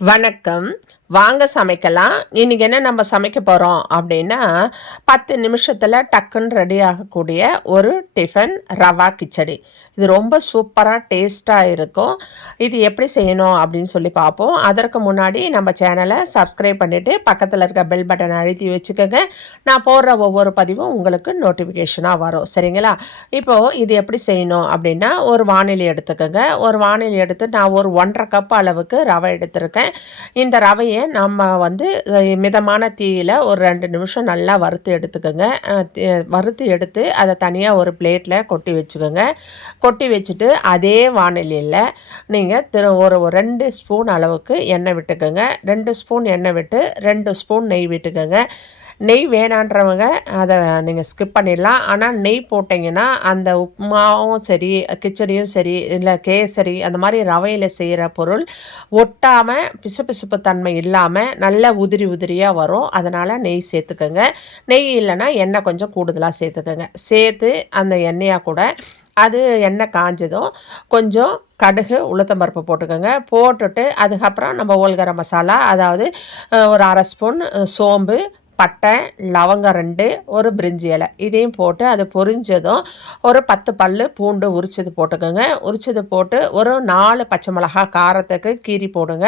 வணக்கம். வாங்க சமைக்கலாம். இன்றைக்கி என்ன நம்ம சமைக்க போகிறோம் அப்படின்னா பத்து நிமிஷத்தில் டக்குன்னு ரெடி ஆகக்கூடிய ஒரு டிஃபன் ரவா கிச்சடி. இது ரொம்ப சூப்பராக டேஸ்ட்டாக இருக்கும். இது எப்படி செய்யணும் அப்படின்னு சொல்லி பார்ப்போம். அதற்கு முன்னாடி நம்ம சேனலை சப்ஸ்கிரைப் பண்ணிவிட்டு பக்கத்தில் இருக்க பெல் பட்டனை அழுத்தி வச்சுக்கோங்க. நான் போடுற ஒவ்வொரு பதிவும் உங்களுக்கு நோட்டிஃபிகேஷனாக வரும். சரிங்களா? இப்போது இது எப்படி செய்யணும் அப்படின்னா ஒரு வானிலை எடுத்துக்கோங்க. ஒரு வானிலை எடுத்து நான் ஒரு ஒன்றரை கப் அளவுக்கு ரவை எடுத்திருக்கேன். இந்த ரவையை நம்ம வந்து மிதமான தீயில் ஒரு ரெண்டு நிமிஷம் நல்லா வறுத்து எடுத்துக்கோங்க. வறுத்து எடுத்து அதை தனியாக ஒரு பிளேட்டில் கொட்டி வச்சுக்கோங்க. கொட்டி வச்சுட்டு அதே வானிலையில் நீங்கள் திரு ஒரு ரெண்டு ஸ்பூன் அளவுக்கு எண்ணெய் விட்டுக்கோங்க. ரெண்டு ஸ்பூன் எண்ணெய் விட்டு ரெண்டு ஸ்பூன் நெய் விட்டுக்கோங்க. நெய் வேணான்றவங்க அதை நீங்கள் ஸ்கிப் பண்ணிடலாம். ஆனால் நெய் போட்டிங்கன்னா அந்த உப்புமாவும் சரி கிச்சடியும் சரி இல்லை கேசரி அந்த மாதிரி ரவையில் செய்கிற பொருள் ஒட்டாமல் பிசுபிசுப்பு தன்மை இல்லாமல் நல்ல உதிரி உதிரியாக வரும். அதனால் நெய் சேர்த்துக்கோங்க. நெய் இல்லைன்னா எண்ணெய் கொஞ்சம் கூடுதலாக சேர்த்துக்கோங்க. சேர்த்து அந்த எண்ணெயாக கூட அது எண்ணெய் காஞ்சதும் கொஞ்சம் கடுகு உளுத்தம்பருப்பு போட்டுக்கோங்க. போட்டுட்டு அதுக்கப்புறம் நம்ம ஓல்கர மசாலா அதாவது ஒரு அரை ஸ்பூன் சோம்பு பட்டை லவங்கம் ரெண்டு ஒரு பிரிஞ்சி இலை. இதையும் போட்டு அது பொரிஞ்சதும் ஒரு பத்து பல் பூண்டு உரிச்சது போட்டுக்கோங்க. உரிச்சது போட்டு ஒரு நாலு பச்சை மிளகா காரத்துக்கு கீரி போடுங்க.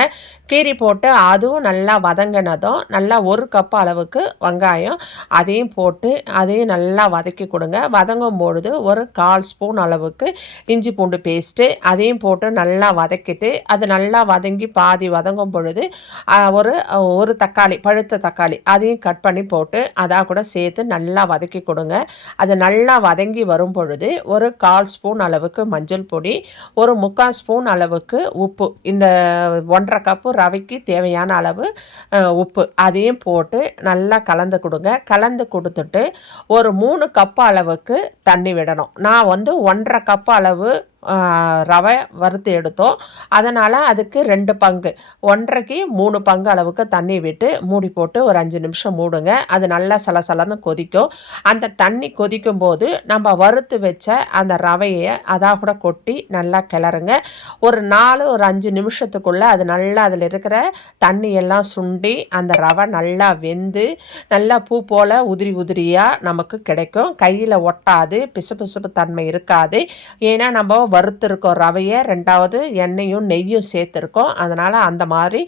கீரி போட்டு அதுவும் நல்லா வதங்கினதும் நல்லா ஒரு கப் அளவுக்கு வெங்காயம் அதையும் போட்டு அதையும் நல்லா வதக்கி கொடுங்க. வதங்கும் பொழுது ஒரு கால் ஸ்பூன் அளவுக்கு இஞ்சி பூண்டு பேஸ்ட்டு அதையும் போட்டு நல்லா வதக்கிட்டு அது நல்லா வதங்கி பாதி வதங்கும் பொழுது ஒரு ஒரு தக்காளி பழுத்த தக்காளி அதையும் கட் கட் பண்ணி போட்டு அதாக கூட சேர்த்து நல்லா வதக்கி கொடுங்க. அது நல்லா வதங்கி வரும் பொழுது ஒரு கால் ஸ்பூன் அளவுக்கு மஞ்சள் பொடி ஒரு முக்கால் ஸ்பூன் அளவுக்கு உப்பு. இந்த ஒன்றரை கப்பு ரவைக்கு தேவையான அளவு உப்பு. அதையும் போட்டு நல்லா கலந்து கொடுங்க. கலந்து கொடுத்துட்டு ஒரு மூணு கப்பு அளவுக்கு தண்ணி விடணும். நான் வந்து ஒன்றரை கப்பு அளவு ரவை வறுத்து எடுத்தோம். அதனால் அதுக்கு ரெண்டு பங்கு. ஒன்றரைக்கு மூணு பங்கு அளவுக்கு தண்ணி விட்டு மூடி போட்டு ஒரு அஞ்சு நிமிஷம் மூடுங்க. அது நல்லா சலசலன்னு கொதிக்கும். அந்த தண்ணி கொதிக்கும் போது நம்ம வறுத்து வச்ச அந்த ரவையை அதாக கூட கொட்டி நல்லா கிளறுங்க. ஒரு நாலு ஒரு அஞ்சு நிமிஷத்துக்குள்ளே அது நல்லா அதில் இருக்கிற தண்ணி எல்லாம் சுண்டி அந்த ரவை நல்லா வெந்து நல்லா பூ போல் உதிரி உதிரியாக நமக்கு கிடைக்கும். கையில் ஒட்டாது பிசு பிசுப்பு தன்மை இருக்காது. ஏன்னா நம்ம வறுத்துருக்கோம் ரவையை ரெண்டாவது எண்ணெயும் நெய்யும் சேர்த்துருக்கோம். அதனால் அந்த மாதிரி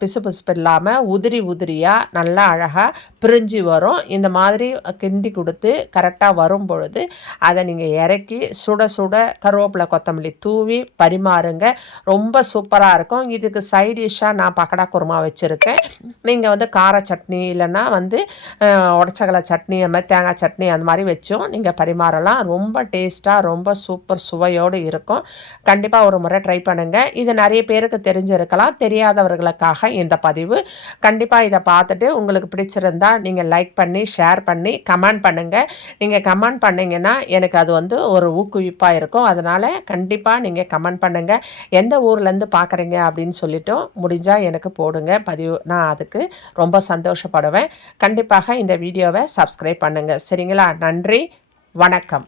பிசு பிசுப்பு இல்லாமல் உதிரி உதிரியாக நல்லா அழகாக பிரிஞ்சு வரும். இந்த மாதிரி கிண்டி கொடுத்து கரெக்டாக வரும் பொழுது அதை நீங்கள் இறக்கி சுட சுட கருவேப்பிலை கொத்தமல்லி தூவி பரிமாறுங்க. ரொம்ப சூப்பராக இருக்கும். இதுக்கு சைட் டிஷ்ஷாக நான் பக்கடா குருமா வச்சுருக்கேன். நீங்கள் வந்து கார சட்னி இல்லைன்னா வந்து உடச்சகலை சட்னி அந்த மாதிரி தேங்காய் சட்னி அந்த மாதிரி வச்சும் நீங்கள் பரிமாறலாம். ரொம்ப டேஸ்ட்டாக ரொம்ப சூப்பர் சுவையோடு சுவையோடு இருக்கும். கண்டிப்பாக ஒரு முறை ட்ரை பண்ணுங்கள் இது நிறைய பேருக்கு தெரிஞ்சிருக்கலாம். தெரியாதவர்களுக்காக இந்த பதிவு. கண்டிப்பாக இதை பார்த்துட்டு உங்களுக்கு பிடிச்சிருந்தா நீங்கள் லைக் பண்ணி ஷேர் பண்ணி கமெண்ட் பண்ணுங்கள் நீங்கள் கமெண்ட் பண்ணிங்கன்னா எனக்கு அது வந்து ஒரு ஊக்குவிப்பாக இருக்கும். அதனால் கண்டிப்பாக நீங்கள் கமெண்ட் பண்ணுங்கள் எந்த ஊர்லேருந்து பார்க்குறீங்க அப்படின்னு சொல்லிட்டோம் முடிஞ்சால் எனக்கு போடுங்க பதிவு. நான் அதுக்கு ரொம்ப சந்தோஷப்படுவேன். கண்டிப்பாக இந்த வீடியோவை சப்ஸ்கிரைப் பண்ணுங்கள் சரிங்களா? நன்றி. வணக்கம்.